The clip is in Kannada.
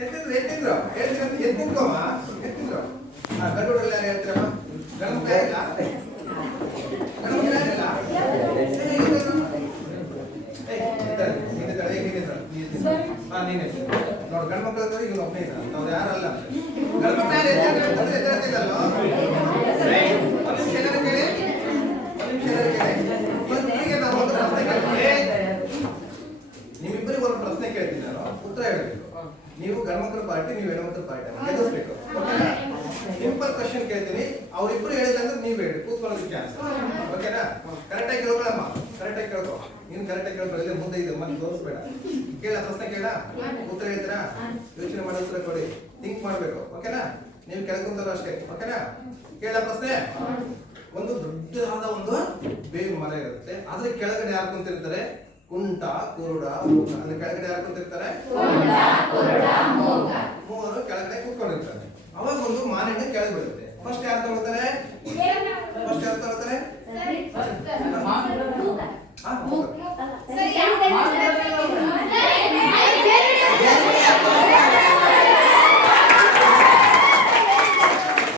ಎತ್ತಿದ್ರು ಎತ್ತಿದ್ರು ಹೇಳ್ತೀರ ಎತ್ತಿದ್ಕೊಮ್ಮ ಎತ್ತಿದ್ರು ಗಂಡುಗಳೆಲ್ಲ ಯಾರು ಹೇಳ್ತೀರಮ್ಮ ಗಣಮುಖ ಇಲ್ಲ ಗಣಮುಖ ಇಲ್ಲ ನೀನೆ ನೋಡಿ ಗಂಡು ಮಕ್ಕಳು ಈಗ ಒಬ್ಬನೇ ಇದ್ದಾರೆ ನಾವು ಯಾರಲ್ಲ ಗಂಡು ಮಕ್ಕಳು ಎತ್ತಿಲ್ಲಲ್ಲೋ ನಿಮ್ಮಿಬ್ಬರಿಗೆ ಒಂದು ಪ್ರಶ್ನೆ ಕೇಳ್ತೀನಿ ನಾನು ಉತ್ತರ ಹೇಳಬೇಕು ನೀವು ಗಂಡ್ಮಕ್ಳ ಪಾರ್ಟಿ ನೀವು ಹೆಣ್ಮಕ್ಳ ಪಾರ್ಟಿ ಗೆಲ್ಲಿಸ್ಬೇಕು ಸಿಂಪಲ್ ಕ್ವಶನ್ ಕೇಳ್ತೀನಿ ಅವ್ರಿಬ್ರು ಹೇಳಿಲ್ಲ ಅಂದ್ರೆ ನೀವು ಹೇಳಿ ಕೂತ್ಕೊಳ್ಳೋದಕ್ಕೆ ಆನ್ಸರ್ ಓಕೆನಾ ಕರೆಕ್ಟಾಗಿ ಕೇಳ್ಕೊಳಮ್ಮ ಕರೆಕ್ಟಾಗಿ ಕೇಳ್ಕೊ ನೀನು ಕರೆಕ್ಟಾಗಿ ಕೇಳ್ಕೊಳ್ಳಿ ಮುಂದೆ ಇದೆ ಮತ್ತೆ ತೋರಿಸ್ಬೇಡ ಕೇಳ ಪ್ರಶ್ನೆ ಕೇಳ ಉತ್ತರ ಹೇಳ್ತೀರಾ ಯೋಚನೆ ಮಾಡೋ ಉತ್ತರ ಕೊಡಿ ಥಿಂಕ್ ಮಾಡ್ಬೇಕು ಓಕೆನಾ ನೀವು ಕೆಳಗೆ ಕುಂತಾರೋ ಅಷ್ಟೇ ಓಕೆನಾ ಕೇಳ ಪ್ರಶ್ನೆ ಒಂದು ದೊಡ್ಡದಾದ ಒಂದು ಬೇವಿನ ಮರ ಇರುತ್ತೆ ಅದ್ರ ಕೆಳಗಡೆ ಯಾರು ಕುಂತಿರ್ತಾರೆ ಕುಂಟ ಕುರುಡ ಮೂಗ ಅಂದ್ರೆ ಕೆಳಗಡೆ ಯಾರು ಕುಂತಿರ್ತಾರೆ ಮೂವರು ಕೆಳಗಡೆ ಕೂತ್ಕೊಂಡಿರ್ತಾರೆ ಅವಾಗ ಒಂದು ಮಾನೆಣ್ಣೆ ಕೆಳಗೆ ಬೀಳುತ್ತೆ ಫಸ್ಟ್ ಯಾರು ತಗೋತಾರೆ